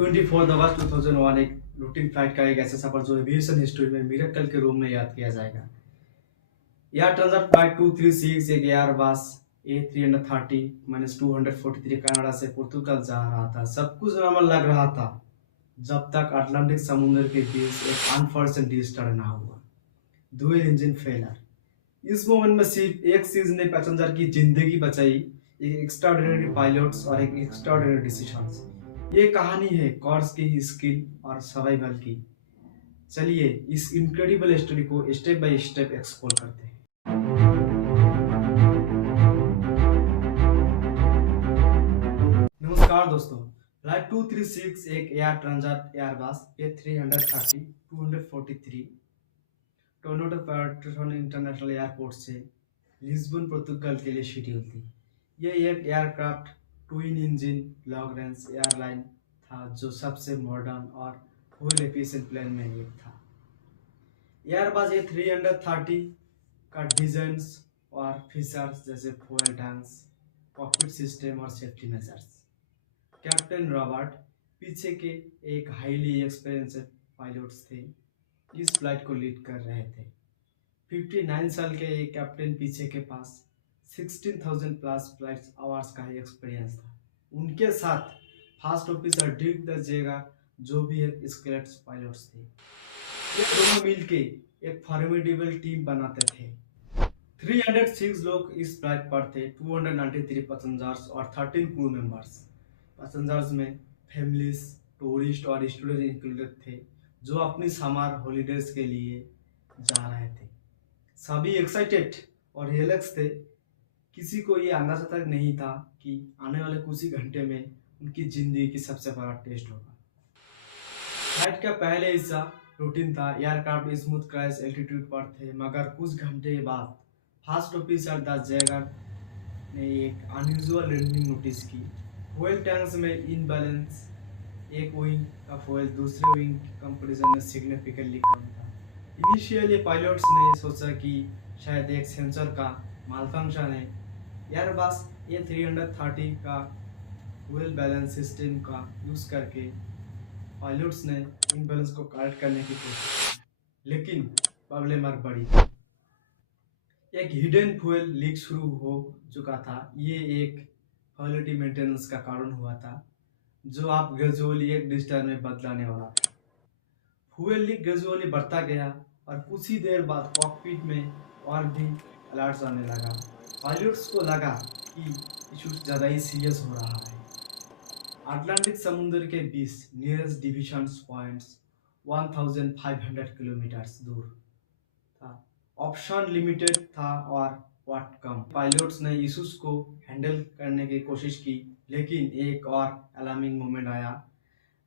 24 अगस्त 2001 एक routine flight का एक ऐसा सफर जो एविएशन हिस्ट्री में मिरेकल के रूप में याद किया जाएगा। यह ट्रांसट फ्लाइट 236 एक एयरबस A330-243 कनाडा से पुर्तगाल जा रहा था। सब कुछ नॉर्मल लग रहा था जब तक अटलांटिक समुद्र के बीच एक अनफॉर्चुनेट डिजास्टर ना हुआ। Dual engine failure. इस मोमेंट में सिर्फ एक चीज ने पैसेंजर की जिंदगी बचाई, एक एक्स्ट्राऑर्डिनरी पायलट्स और एक एक्स्ट्राऑर्डिनरी डिसीजंस। ये कहानी है कॉर्स की स्किल और सर्वाइवल की। चलिए इस इनक्रेडिबल स्टोरी को स्टेप बाय स्टेप एक्सप्लोर करते हैं। नमस्कार दोस्तों, फ्लाइट 236 एक Air Transat Airbus A330-243 Toronto Pearson international airport से लिस्बन पुर्तगाल के लिए शेड्यूल थी। यह एक aircraft twin engine long range airline था जो सबसे मॉडर्न और फ्यूल एफिशिएंट प्लेन में एक था। एयरबस A330 का डिजाइन और फीचर्स जैसे फ्यूल टैंक्स, कॉकपिट सिस्टम और सेफ्टी मेजर्स। कैप्टन रॉबर्ट पीछे के एक हाईली एक्सपीरियंस्ड पायलट्स थे, इस फ्लाइट को लीड कर रहे थे। 59 साल के एक कैप्टन पीछे के पास 16,000 प्लस फ्लाइट आवर्स का एक्सपीरियंस था। उनके साथ फास्ट ऑफिसर डिक द जेगर जो भी एक स्केलेट पायलट्स थे। ये दोनों मिलके एक फॉर्मिडेबल टीम बनाते थे। 306 लोग इस फ्लाइट पर थे, 293 पैसेंजर्स और 13 क्रू मेंबर्स। पैसेंजर्स में फैमिलीज, टूरिस्ट और स्टूडेंट इंक्लूडेड थे जो अपनी समर हॉलीडेज के लिए जा रहे थे। सभी एक्साइटेड और रिलैक्स थे। किसी को ये अंदाजा तक नहीं था कि आने वाले कुछ ही घंटे में उनकी जिंदगी की सबसे बड़ा टेस्ट होगा। फ्लाइट का पहले हिस्सा रूटीन था। एयरक्राफ्ट स्मूथ क्रैश एल्टीट्यूड पर थे, मगर कुछ घंटे बाद फास्ट ऑफिसर द जैगर ने एक अनयूजुअल लैंडिंग नोटिस की। फ्यूल टैंक्स में इनबैलेंस, एक विंग का फ्यूल दूसरे विंग कंपैरिजन में सिग्निफिकेंटली कम था। इनिशियली पायलट्स ने सोचा कि शायद एक सेंसर का मालफंक्शन है। एयरबस A330 का फ्यूल बैलेंस सिस्टम का यूज करके पायलट्स ने इनबैलेंस को करेक्ट करने की कोशिश की, लेकिन प्रॉब्लम और बड़ी थी। एक हिडन फ्यूल लीक शुरू हो चुका था। ये एक क्वालिटी मेंटेनेंस का कारण हुआ था जो आप ग्रेजुअली एक डिस्टर में बदलाने वाला था। फ्यूल लीक ग्रेजुअली बढ़ता गया और कुछ ही देर बाद कॉकपिट में और भी अलर्ट्स आने लगा। पायलट्स को लगा कि इशू ज़्यादा ही सीरियस हो रहा है। अटलांटिक समुद्र के बीच नियरेस्ट डिविजन पॉइंट्स 1500 किलोमीटर दूर था। ऑप्शन लिमिटेड था और वाट कम। पायलट्स ने इश्यूज को हैंडल करने की कोशिश की, लेकिन एक और अलार्मिंग मोमेंट आया।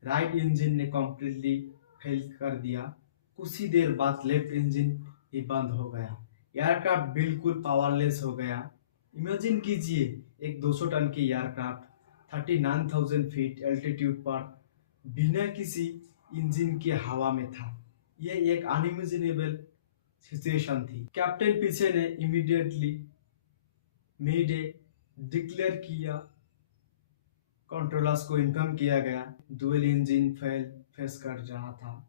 राइट इंजन ने कम्प्लीटली फेल कर दिया। कुछ ही देर बाद लेफ्ट इंजन ही बंद हो गया। एयरक्राफ्ट बिल्कुल पावरलेस हो गया। इमेजिन कीजिए एक 200 टन की एयरक्राफ्ट 39,000 फीट एल्टीट्यूड पर बिना किसी इंजन के हवा में था। यह एक अनइमेजिनेबल सिचुएशन थी। कैप्टन पीछे ने इमीडिएटली मेडे डिक्लेयर किया। कंट्रोलर्स को इन्फॉर्म किया गया डुअल इंजन फेल फेस कर रहा था।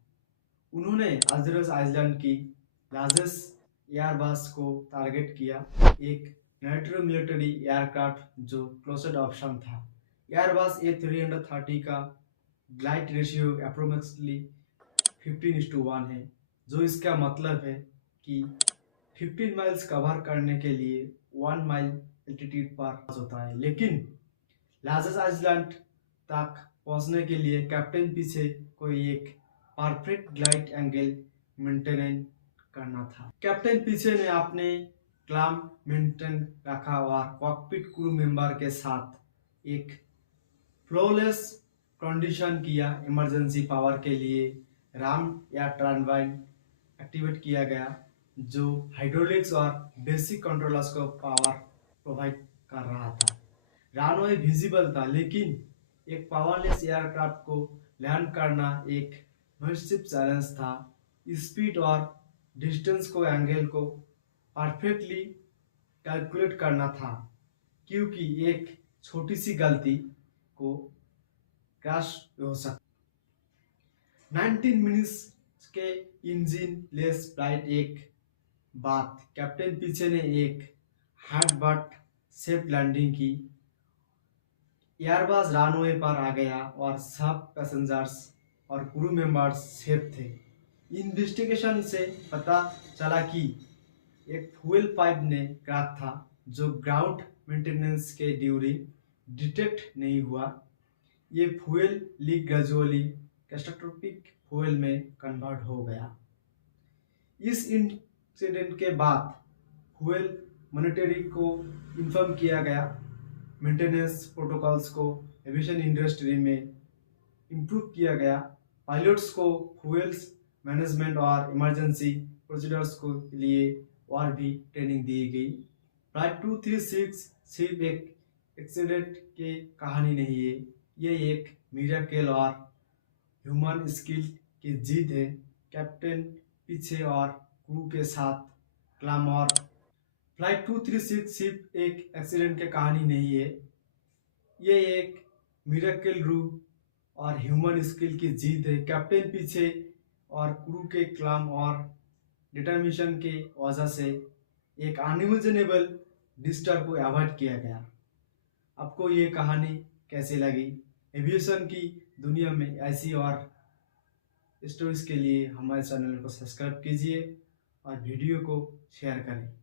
उन्होंने अजरस आइलैंड की लार्जेस्ट एयरबस को टारगेट किया, एक नाइट्रो मिलिट्री एयरक्राफ्ट जो क्लोज्ड ऑप्शन था। एयरबस A330 का ग्लाइड रेशियो अप्रोक्सीमेटली 15:1 है, जो इसका मतलब है कि 15 माइल्स कवर करने के लिए 1 माइल एल्टीट्यूड पर होता है। लेकिन लार्जेस्ट आइलैंड तक पहुंचने के लिए कैप्टन पीछे कोई एक परफेक्ट ग्लाइड एंगल मेंटेन करना था। कैप्टन पीछे ने अपने क्लाम मेंटेन रखा और कॉकपिट क्रू मेंबर के साथ एक फ्लॉलेस कंडीशन किया। इमरजेंसी पावर के लिए राम या टर्बाइन एक्टिवेट किया गया जो हाइड्रोलिक्स और बेसिक कंट्रोलर्स को पावर प्रोवाइड कर रहा था। रनवे विजिबल था, लेकिन एक पावरलेस एयरक्राफ्ट को लैंड करना एक मैसिव चैलेंज था। स्पीड और डिस्टेंस को एंगल को परफेक्टली कैलकुलेट करना था, क्योंकि एक छोटी सी गलती को क्रैश हो सकता। 19 मिनट्स के इंजन लेस फ्लाइट एक बात, कैप्टन पीछे ने एक हार्ड बट सेफ लैंडिंग की। एयरबस रनवे पर आ गया और सब पैसेंजर्स और क्रू मेंबर्स सेफ थे। इन्वेस्टिगेशन से पता चला कि एक फ्यूल पाइप ने क्रैक था जो ग्राउंड मेंटेनेंस के ड्यूरिंग डिटेक्ट नहीं हुआ। ये fuel leak gradually catastrophic fuel में कन्वर्ट हो गया। इस इंसिडेंट के बाद फ्यूल मॉनिटरी को इन्फॉर्म किया गया। मेंटेनेंस प्रोटोकॉल्स को एविएशन इंडस्ट्री में इम्प्रूव किया गया। पायलट्स को फ्यूल्स मैनेजमेंट और इमरजेंसी प्रोसीजर्स को लिए और भी ट्रेनिंग दी गई। फ्लाइट 236 सिर्फ एक एक्सीडेंट की कहानी नहीं है, ये एक मिरेकल और ह्यूमन स्किल की जीत है। कैप्टन पीछे और क्रू के साथ क्लाम और फ्लाइट 236 सिर्फ एक एक्सीडेंट की कहानी नहीं है, ये एक मिरेकल रूप और ह्यूमन स्किल की जीत है। कैप्टन पीछे और क्रू के क्लाम और डिटर्मिनेशन के वजह से एक अनइमेजिनेबल डिस्टर्ब को अवॉइड किया गया। आपको ये कहानी कैसी लगी? एविएशन की दुनिया में ऐसी और स्टोरीज के लिए हमारे चैनल को सब्सक्राइब कीजिए और वीडियो को शेयर करें।